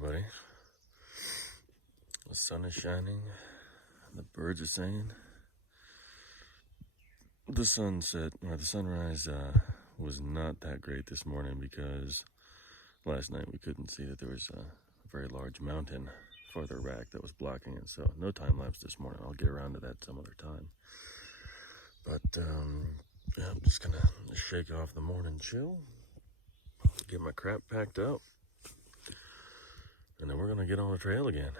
everybody. The sun is shining, the birds are singing. The sunset, or the sunrise, was not that great this morning because last night we couldn't see that there was a very large mountain farther back that was blocking it. So no time lapse this morning. I'll get around to that some other time. But yeah, I'm just gonna shake off the morning chill, get my crap packed up, and then we're gonna get on the trail again.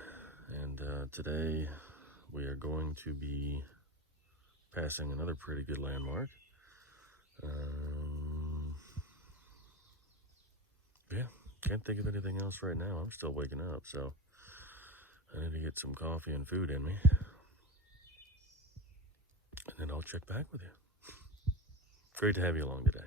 And today we are going to be passing another pretty good landmark. Yeah, can't think of anything else right now. I'm still waking up, so I need to get some coffee and food in me, and then I'll check back with you. Great to have you along today.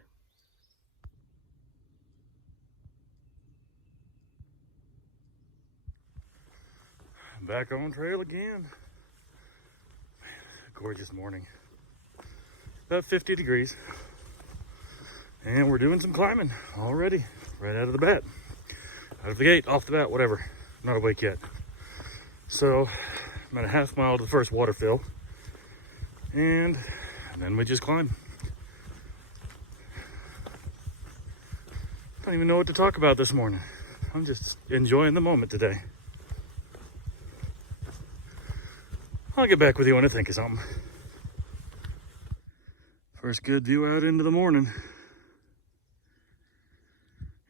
Back on trail again. Gorgeous morning. About 50 degrees. And we're doing some climbing already, right out of the bat. Out of the gate, off the bat, whatever. Not awake yet. So, about a half mile to the first water fill. And then we just climb. Don't even know what to talk about this morning. I'm just enjoying the moment today. I'll get back with you when I think of something. First good view out into the morning.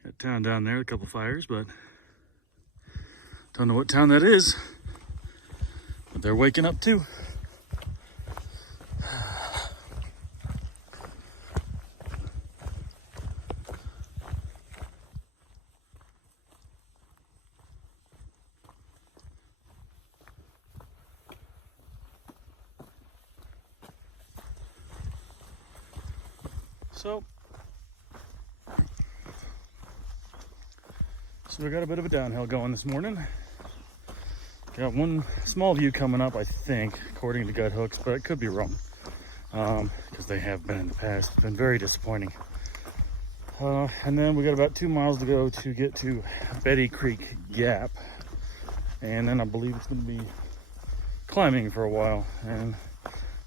Got town down there, a couple fires, but don't know what town that is. But they're waking up too. So we got a bit of a downhill going this morning. Got one small view coming up, I think, according to gut hooks, but I could be wrong, because they have been in the past. It's been very disappointing. And then we got about 2 miles to go to get to Betty Creek Gap, and then I believe it's going to be climbing for a while. And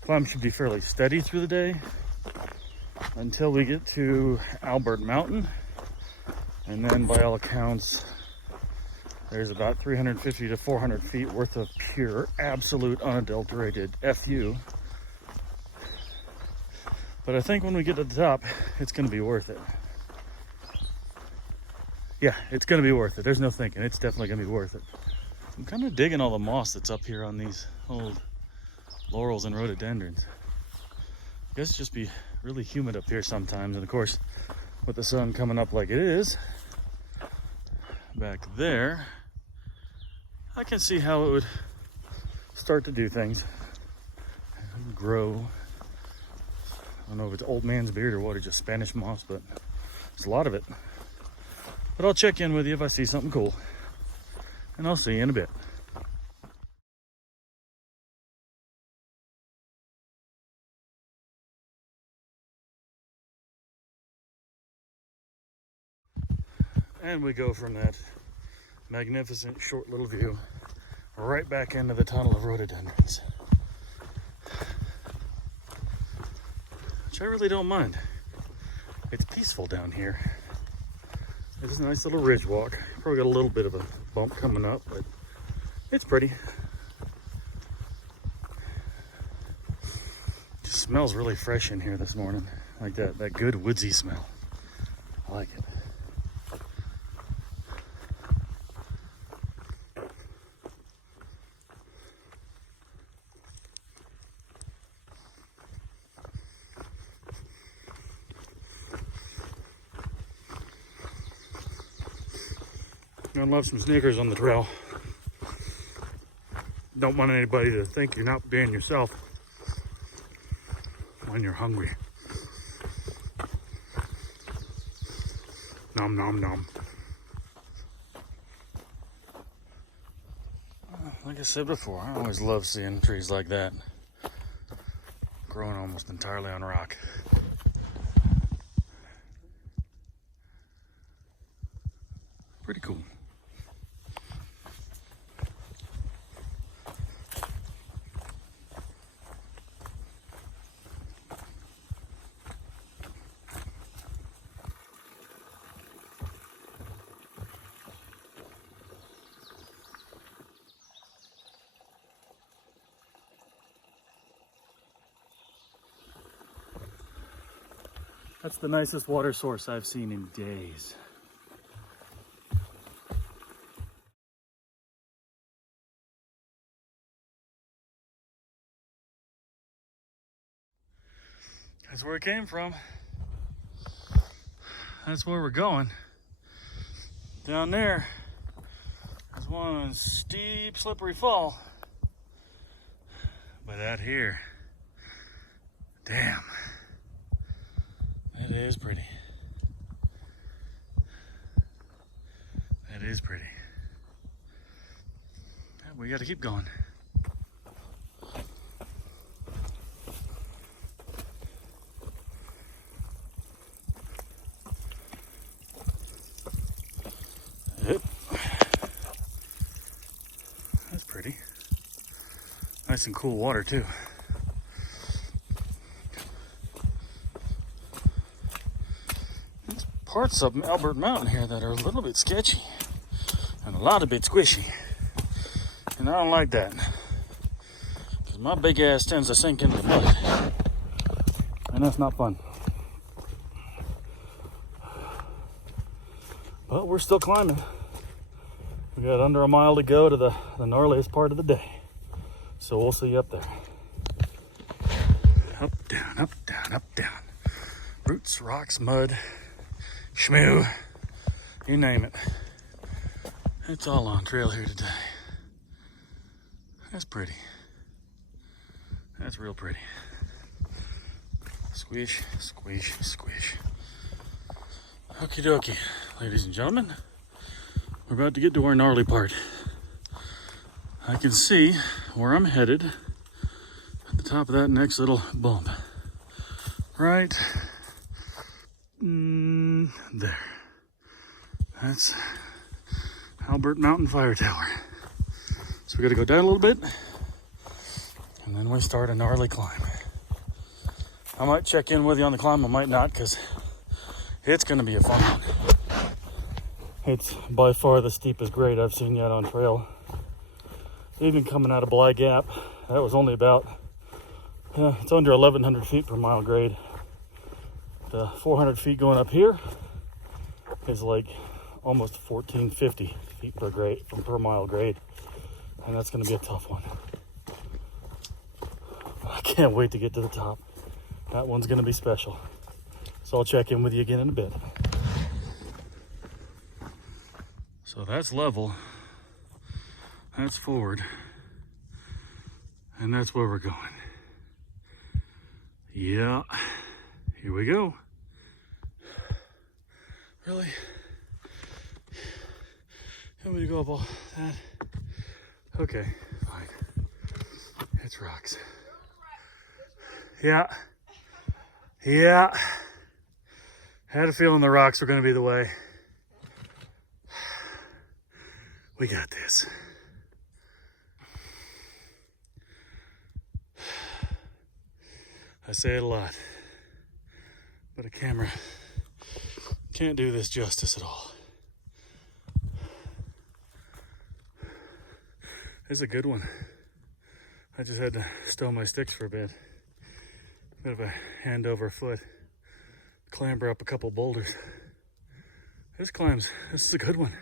climb should be fairly steady through the day until we get to Albert Mountain. And then by all accounts, there's about 350 to 400 feet worth of pure, absolute, unadulterated FU. But I think when we get to the top, it's going to be worth it. Yeah, it's going to be worth it. There's no thinking. It's definitely going to be worth it. I'm kind of digging all the moss that's up here on these old laurels and rhododendrons. I guess it's just be really humid up here sometimes. And of course, with the sun coming up like it is back there, I can see how it would start to do things, grow. I don't know if it's old man's beard or what, or just Spanish moss, but there's a lot of it. But I'll check in with you if I see something cool, and I'll see you in a bit. And we go from that magnificent short little view right back into the tunnel of rhododendrons, which I really don't mind. It's peaceful down here. It's a nice little ridge walk. Probably got a little bit of a bump coming up, but it's pretty. Just smells really fresh in here this morning, like that good woodsy smell. I like it. I love some sneakers on the trail. Don't want anybody to think you're not being yourself when you're hungry. Nom nom nom. Like I said before, I always love seeing trees like that growing almost entirely on rock. Pretty cool. That's the nicest water source I've seen in days. That's where it came from. That's where we're going. Down there is one steep, slippery fall. But out here, damn, it is pretty. It is pretty. We got to keep going. Yep. That's pretty. Nice and cool water too. There's parts of Albert Mountain here that are a little bit sketchy and a lot of bit squishy. And I don't like that. Because my big ass tends to sink into the mud. And that's not fun. But we're still climbing. We got under a mile to go to the gnarliest part of the day. So we'll see you up there. Up, down, up, down, up, down. Roots, rocks, mud, shmoo, you name it. It's all on trail here today. That's pretty. That's real pretty. Squish, squish, squish. Okie dokie, ladies and gentlemen. We're about to get to our gnarly part. I can see where I'm headed at the top of that next little bump. Right there. That's Albert Mountain Fire Tower. So we gotta go down a little bit and then we start a gnarly climb. I might check in with you on the climb, I might not, because it's gonna be a fun one. It's by far the steepest grade I've seen yet on trail. Even coming out of Bly Gap, that was only about, it's under 1,100 feet per mile grade. The 400 feet going up here is like almost 1,450 feet per mile grade. And that's gonna be a tough one. I can't wait to get to the top. That one's gonna be special. So I'll check in with you again in a bit. So that's level, that's forward, and that's where we're going. Yeah, here we go. Really? You want me to go up all that? Okay, fine. It's rocks. Yeah. Yeah. Had a feeling the rocks were going to be the way. We got this. I say it a lot, but a camera can't do this justice at all. This is a good one. I just had to stow my sticks for a bit. Bit of a hand over foot. Clamber up a couple boulders. This is a good one.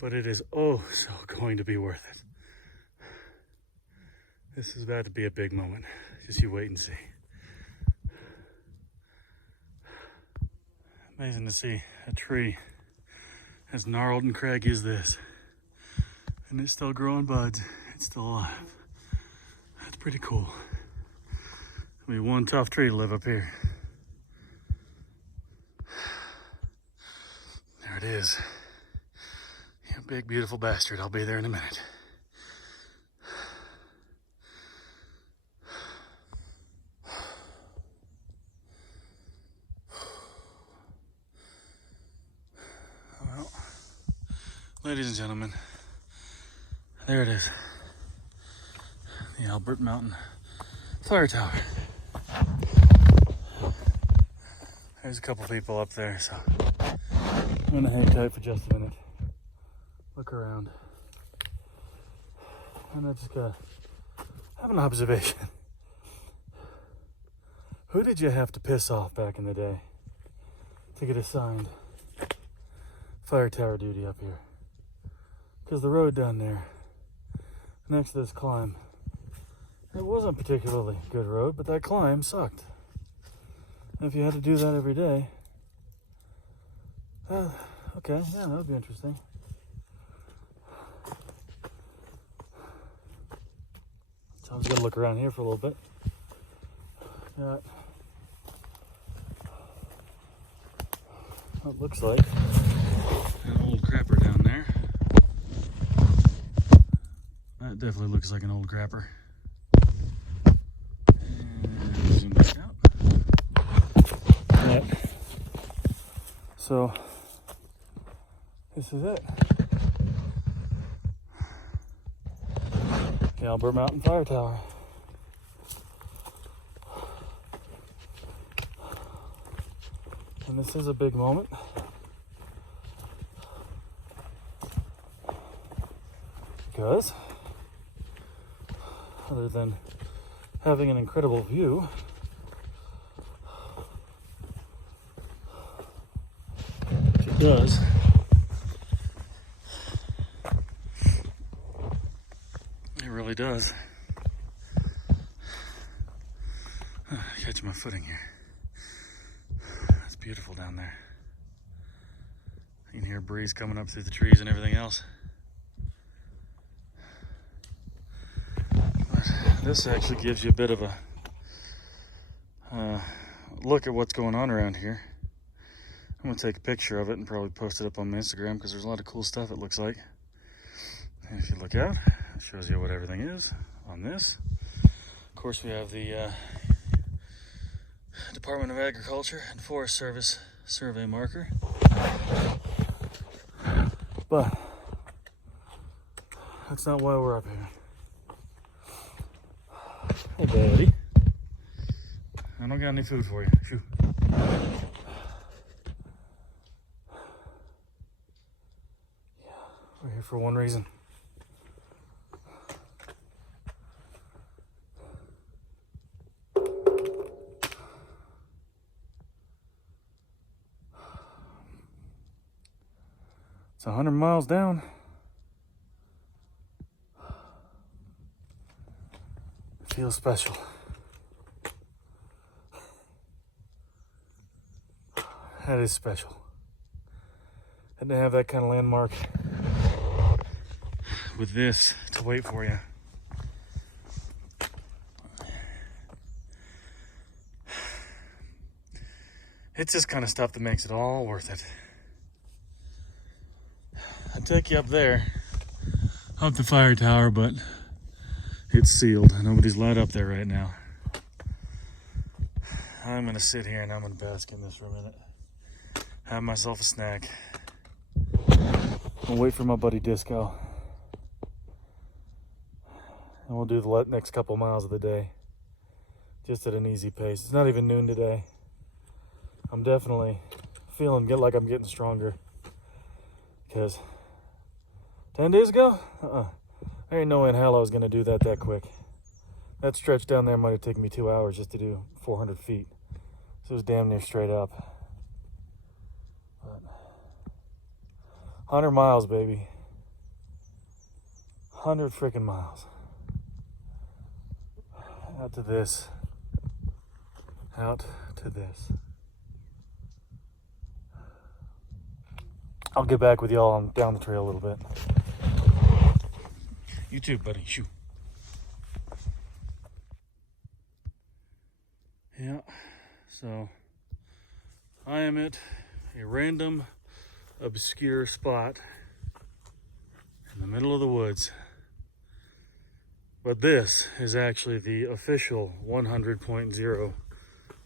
But it is oh so going to be worth it. This is about to be a big moment. Just you wait and see. Amazing to see a tree as gnarled and craggy as this. And it's still growing buds. It's still alive. That's pretty cool. It'll be one tough tree to live up here. There it is. You big, beautiful bastard. I'll be there in a minute. Well, ladies and gentlemen, there it is. The Albert Mountain Fire Tower. There's a couple people up there, so I'm gonna hang tight for just a minute. Look around. And I just gotta have an observation. Who did you have to piss off back in the day to get assigned fire tower duty up here? Because the road down there next to this climb, it wasn't a particularly good road, but that climb sucked. And if you had to do that every day, okay, yeah, that would be interesting. So I was gonna look around here for a little bit. Got what looks like an old crapper down there. That definitely looks like an old crapper. And zoom back out. Right. So this is it. Albert Mountain Fire Tower. And this is a big moment. Because other than having an incredible view, which it does, it really does. Catch my footing here. It's beautiful down there. You can hear a breeze coming up through the trees and everything else. But this actually gives you a bit of a look at what's going on around here. I'm going to take a picture of it and probably post it up on my Instagram because there's a lot of cool stuff it looks like. And if you look out, it shows you what everything is on this. Of course, we have the Department of Agriculture and Forest Service survey marker. But that's not why we're up here. Hey, buddy. I don't got any food for you. Shoot. Yeah, we're here for one reason. It's 100 miles down. It feels special. That is special. And to have that kind of landmark with this to wait for you. It's this kind of stuff that makes it all worth it. I'd take you up there, up the fire tower, but it's sealed. Nobody's allowed up there right now. I'm gonna sit here and I'm gonna bask in this for a minute. Have myself a snack. I'll wait for my buddy Disco. And we'll do the next couple miles of the day. Just at an easy pace. It's not even noon today. I'm definitely feeling good, like I'm getting stronger. Because 10 days ago, there ain't no way in hell I was going to do that quick. That stretch down there might have taken me 2 hours just to do 400 feet. So it was damn near straight up. But 100 miles, baby. 100 freaking miles. Out to this. Out to this. I'll get back with y'all on down the trail a little bit. You too, buddy. Shoo. Yeah, so I am at a random, obscure spot in the middle of the woods. But this is actually the official 100.0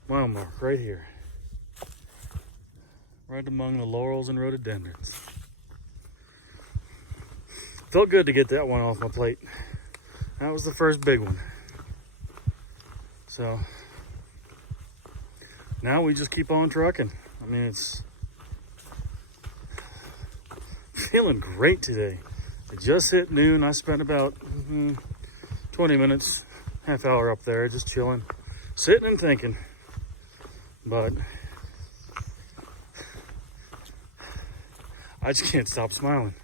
mile mark right here. Right among the laurels and rhododendrons. Felt good to get that one off my plate. That was the first big one. So now we just keep on trucking. I mean, it's feeling great today. I just hit noon. I spent about 20 minutes, half hour up there just chilling, sitting and thinking. but I just can't stop smiling.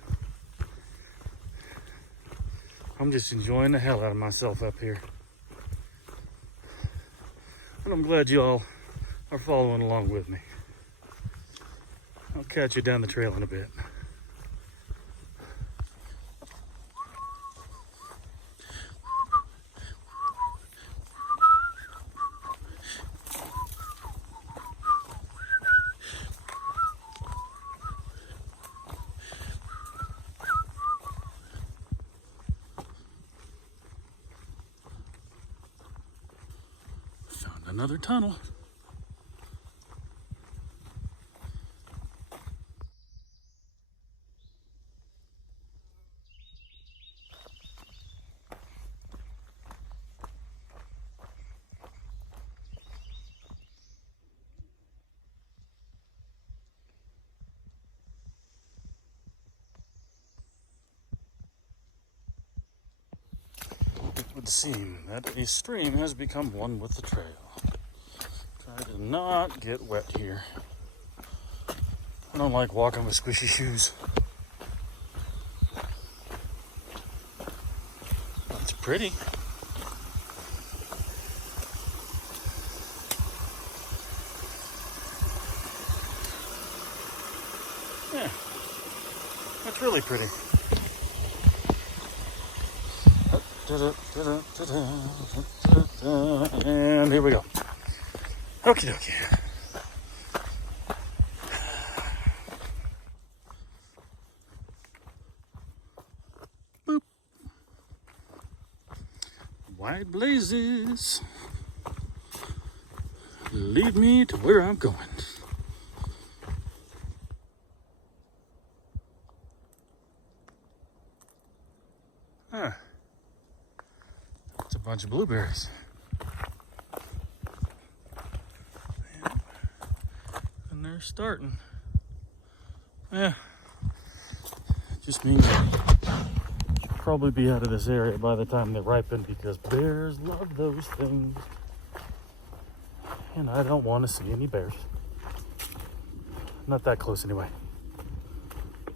I'm just enjoying the hell out of myself up here. And I'm glad you all are following along with me. I'll catch you down the trail in a bit. Found another tunnel. It would seem that a stream has become one with the trail. Try to not get wet here. I don't like walking with squishy shoes. It's pretty. Yeah, that's really pretty. And here we go. Okie dokie. Boop. White blazes lead me to where I'm going. Huh. It's a bunch of blueberries. And they're starting. Yeah. Just means I should probably be out of this area by the time they ripen because bears love those things. And I don't want to see any bears. Not that close anyway.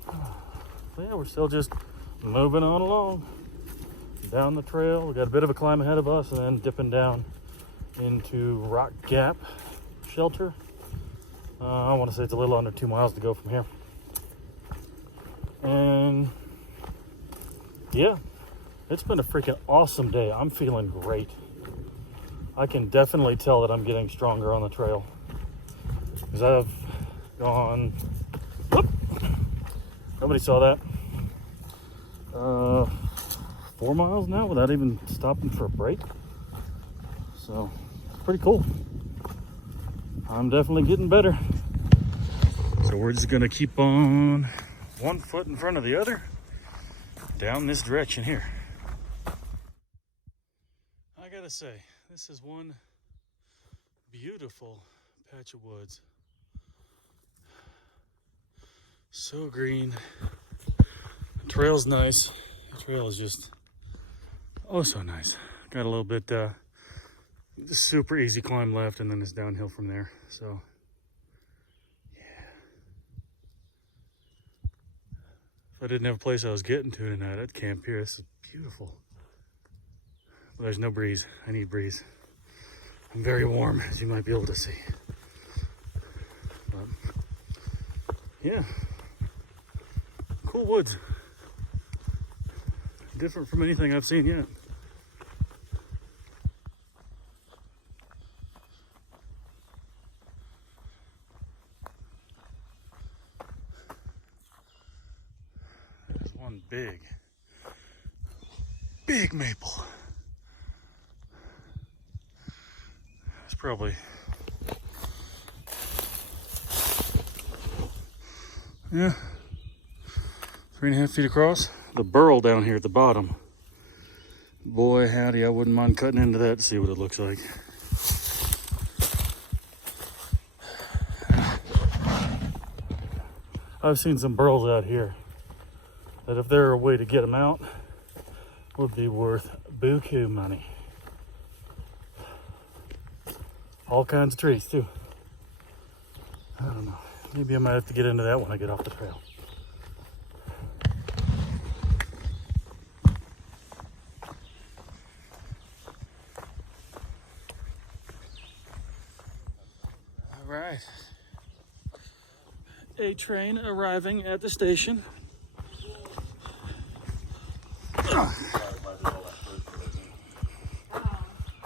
So yeah, we're still just moving on along. Down the trail, we got a bit of a climb ahead of us and then dipping down into Rock Gap Shelter. I want to say it's a little under 2 miles to go from here. And yeah, it's been a freaking awesome day. I'm feeling great. I can definitely tell that I'm getting stronger on the trail because I've gone, whoop, nobody saw that, 4 miles now without even stopping for a break. So it's pretty cool. I'm definitely getting better. So we're just gonna keep on 1 foot in front of the other down this direction here. I gotta say, this is one beautiful patch of woods. So green. The trail's nice. The trail is just oh so nice. Got a little bit just super easy climb left and then it's downhill from there. So yeah. If I didn't have a place I was getting to tonight, I'd camp here. This is beautiful. But there's no breeze. I need breeze. I'm very warm, as you might be able to see. But yeah. Cool woods. Different from anything I've seen yet. There's one big maple. It's probably, yeah, 3.5 feet across. The burl down here at the bottom. Boy, howdy, I wouldn't mind cutting into that to see what it looks like. I've seen some burls out here that if there were a way to get them out, would be worth buku money. All kinds of trees too. I don't know. Maybe I might have to get into that when I get off the trail. All right. A train arriving at the station.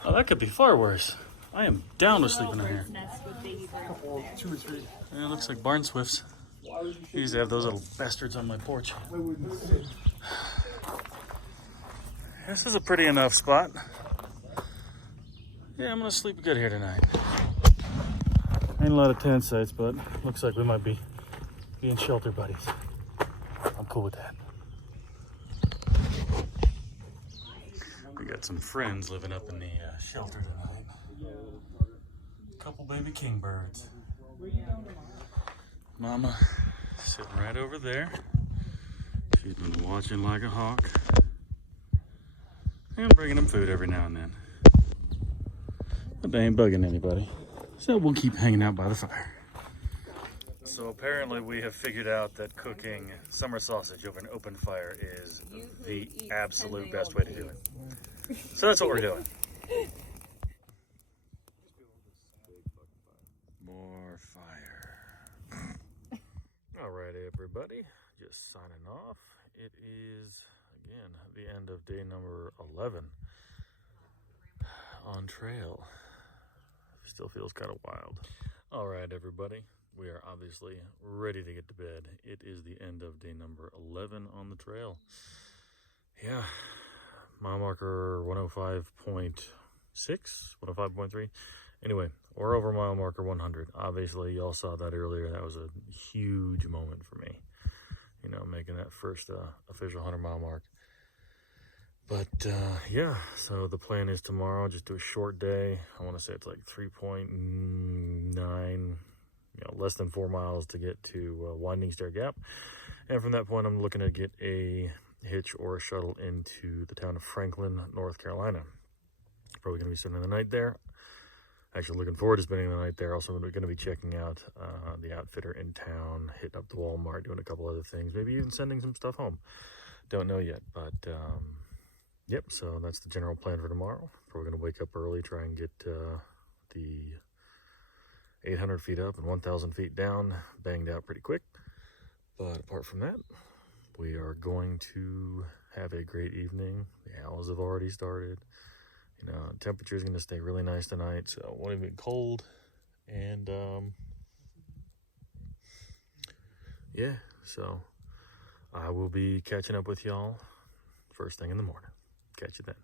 Oh, that could be far worse. I am down with sleeping in here. Two or three. Yeah, it looks like barn swifts. You used to have those little bastards on my porch. This is a pretty enough spot. Yeah, I'm gonna sleep good here tonight. Ain't a lot of tent sites, but looks like we might be being shelter buddies. I'm cool with that. We got some friends living up in the shelter tonight. A couple baby kingbirds. Mama sitting right over there. She's been watching like a hawk. And bringing them food every now and then. But they ain't bugging anybody. So we'll keep hanging out by the fire. So apparently we have figured out that cooking summer sausage over an open fire is the absolute best way to do it. So that's what we're doing. More fire. All right, everybody, just signing off. It is, again, the end of day number 11 on trail. Still feels kind of wild. All right, everybody, we are obviously ready to get to bed. It is the end of day number 11 on the trail. Yeah, mile marker 105.6, 105.3. Anyway, we're over mile marker 100. Obviously, y'all saw that earlier. That was a huge moment for me, you know, making that first official 100-mile mark. But yeah, so the plan is tomorrow, just do a short day. I want to say it's like 3.9, you know, less than 4 miles to get to Winding Stair Gap. And from that point, I'm looking to get a hitch or a shuttle into the town of Franklin, North Carolina. Probably going to be spending the night there. Actually looking forward to spending the night there. Also going to be checking out the outfitter in town, hitting up the Walmart, doing a couple other things, maybe even sending some stuff home. Don't know yet, but yep, so that's the general plan for tomorrow. Probably going to wake up early, try and get the 800 feet up and 1,000 feet down banged out pretty quick. But apart from that, we are going to have a great evening. The owls have already started. You know, temperature is going to stay really nice tonight, so it won't even be cold. And yeah, so I will be catching up with y'all first thing in the morning. Catch you then.